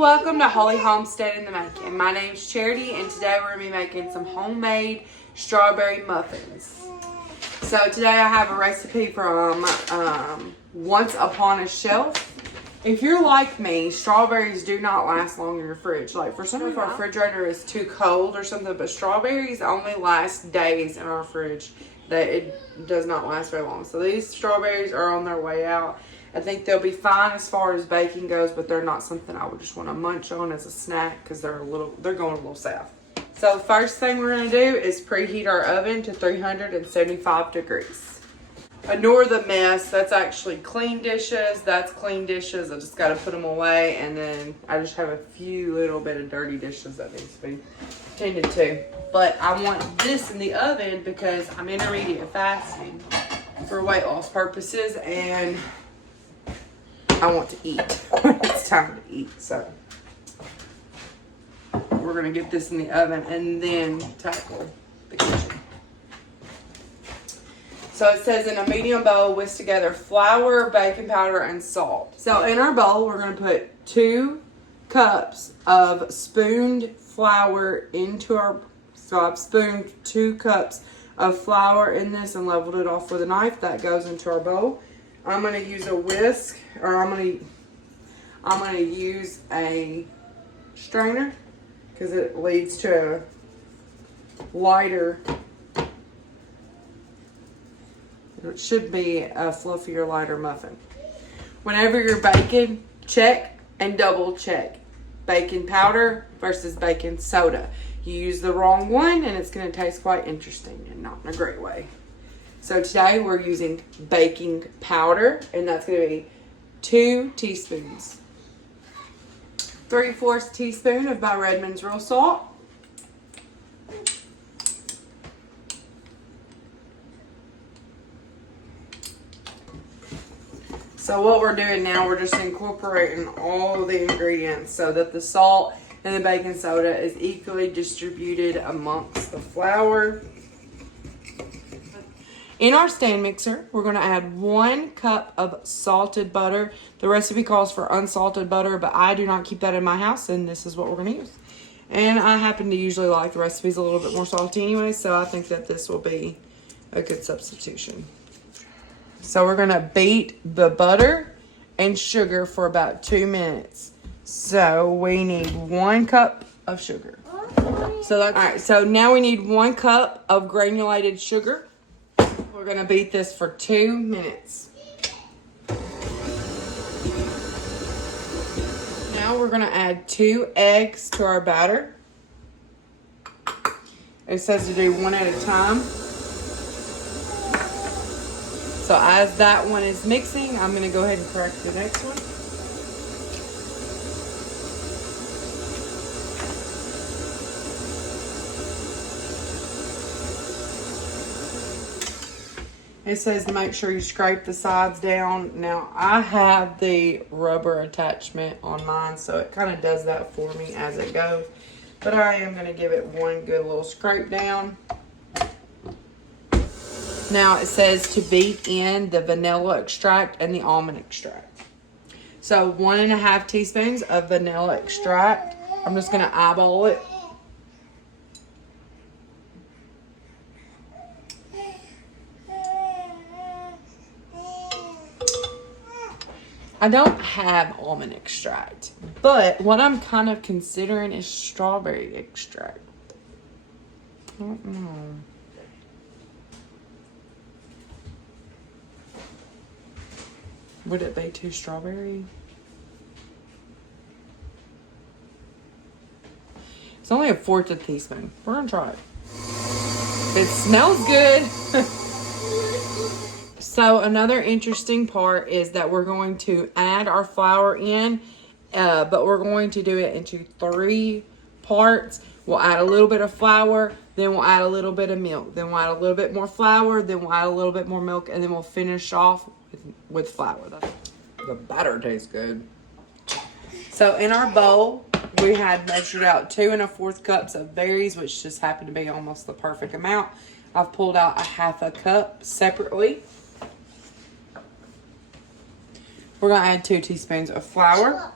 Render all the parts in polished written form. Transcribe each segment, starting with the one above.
Welcome to Holy Homestead in the Making. My name's Charity, and today we're going to be making some homemade strawberry muffins. So today I have a recipe from Once Upon a Shelf. If you're like me, strawberries do not last long in your fridge. Like for some of our refrigerator is too cold or something, but strawberries only last days in our fridge. That it does not last very long. So these strawberries are on their way out. I think they'll be fine as far as baking goes, but they're not something I would just want to munch on as a snack because they're going a little south. So the first thing we're going to do is preheat our oven to 375 degrees. Ignore the mess. That's actually clean dishes. That's clean dishes. I just got to put them away, and then I just have a few little bit of dirty dishes that needs to be tended to. But I want this in the oven because I'm intermediate fasting for weight loss purposes, and I want to eat when it's time to eat. So we're going to get this in the oven and then tackle the kitchen. So it says in a medium bowl, whisk together flour, baking powder, and salt. So in our bowl, we're going to put 2 cups of spooned flour into our... So I've spooned 2 cups of flour in this and leveled it off with a knife. That goes into our bowl. I'm going to use a whisk, or I'm going to use a strainer because it leads to a lighter... It should be a fluffier, lighter muffin. Whenever you're baking, check and double check. Baking powder versus baking soda. You use the wrong one and it's going to taste quite interesting and not in a great way. So today we're using baking powder, and that's going to be 2 teaspoons. 3/4 teaspoon of my Redmond's Real Salt. So what we're doing now, we're just incorporating all the ingredients so that the salt and the baking soda is equally distributed amongst the flour. In our stand mixer, we're going to add 1 cup of salted butter. The recipe calls for unsalted butter, but I do not keep that in my house, and this is what we're going to use. And I happen to usually like the recipes a little bit more salty anyway, so I think that this will be a good substitution. So we're going to beat the butter and sugar for about 2 minutes. So we need 1 cup of sugar. So that's all right. So now we need 1 cup of granulated sugar. We're going to beat this for 2 minutes. Now we're going to add 2 eggs to our batter. It says to do 1 at a time. So as that one is mixing, I'm going to go ahead and crack the next one. It says to make sure you scrape the sides down. Now, I have the rubber attachment on mine, so it kind of does that for me as it goes. But I am going to give it 1 good little scrape down. Now, it says to beat in the vanilla extract and the almond extract. So, 1.5 teaspoons of vanilla extract. I'm just going to eyeball it. I don't have almond extract, but what I'm kind of considering is strawberry extract. I don't know. Would it be too strawberry? It's only 1/4 teaspoon. We're gonna try it. It smells good. So another interesting part is that we're going to add our flour in, but we're going to do it into 3 parts. We'll add a little bit of flour, then we'll add a little bit of milk, then we'll add a little bit more flour, then we'll add a little bit more milk, and then we'll finish off with flour. The batter tastes good. So in our bowl, we had measured out 2 1/4 cups of berries, which just happened to be almost the perfect amount. I've pulled out 1/2 cup separately. We're going to add 2 teaspoons of flour.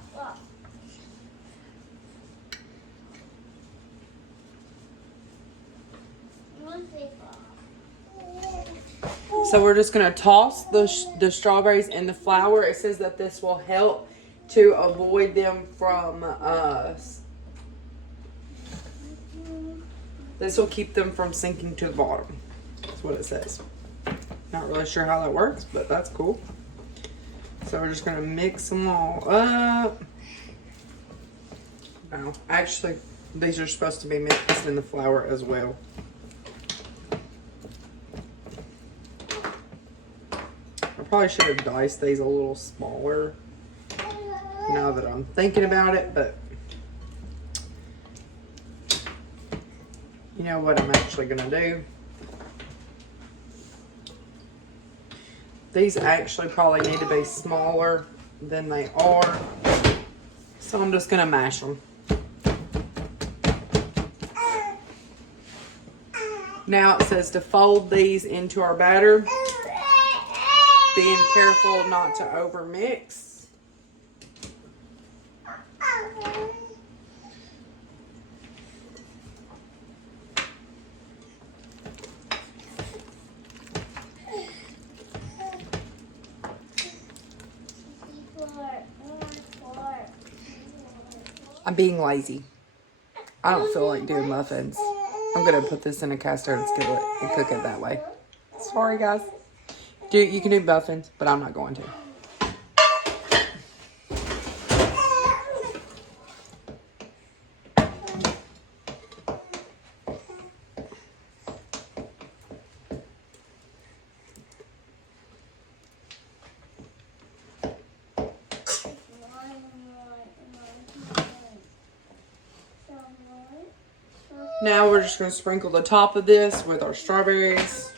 So we're just going to toss the strawberries in the flour. It says that this will help to avoid them from, this will keep them from sinking to the bottom. That's what it says. Not really sure how that works, but that's cool. So we're just going to mix them all up. Now, actually, these are supposed to be mixed in the flour as well. I probably should have diced these a little smaller now that I'm thinking about it, but you know what I'm actually going to do? These actually probably need to be smaller than they are, so I'm just going to mash them. Now it says to fold these into our batter, being careful not to over mix. I'm being lazy. I don't feel like doing muffins. I'm going to put this in a cast iron skillet and cook it that way. Sorry, guys. You can do muffins, but I'm not going to. Now we're just going to sprinkle the top of this with our strawberries.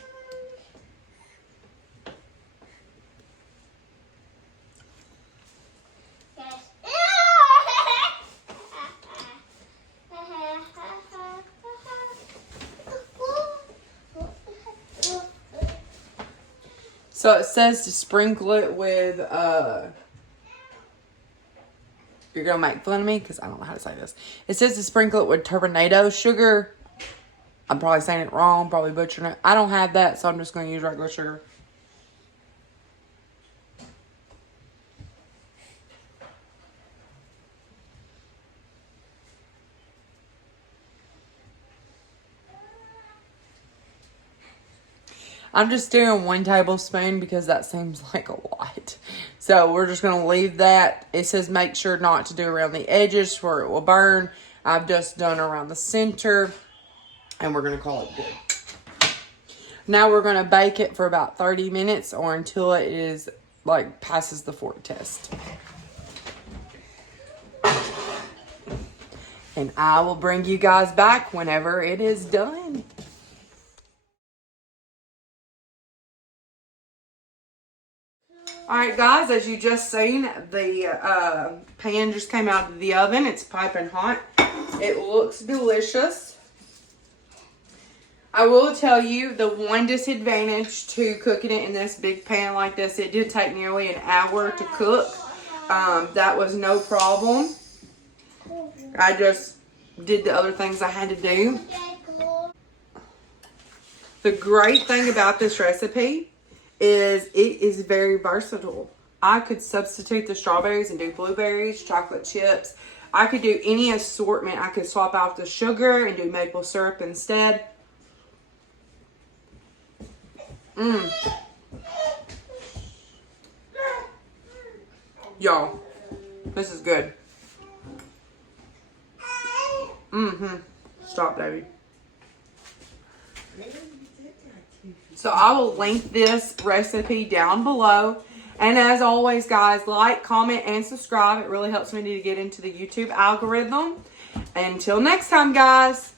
So it says to sprinkle it with, you're going to make fun of me because I don't know how to say this. It says to sprinkle it with turbinado sugar. I'm probably saying it wrong, probably butchering it. I don't have that, so I'm just going to use regular sugar. I'm just doing 1 tablespoon because that seems like a lot. So we're just going to leave that. It says make sure not to do around the edges where it will burn. I've just done around the center. And we're going to call it good. Now we're going to bake it for about 30 minutes or until it is like passes the fork test. And I will bring you guys back whenever it is done. Alright guys, as you just seen, the pan just came out of the oven. It's piping hot. It looks delicious. I will tell you the one disadvantage to cooking it in this big pan like this, it did take nearly an hour to cook. That was no problem. I just did the other things I had to do. The great thing about this recipe is it is very versatile. I could substitute the strawberries and do blueberries, chocolate chips. I could do any assortment. I could swap out the sugar and do maple syrup instead. Y'all, this is good. Stop, baby. So I will link this recipe down below. And as always, guys, like, comment, and subscribe. It really helps me to get into the YouTube algorithm. Until next time, guys.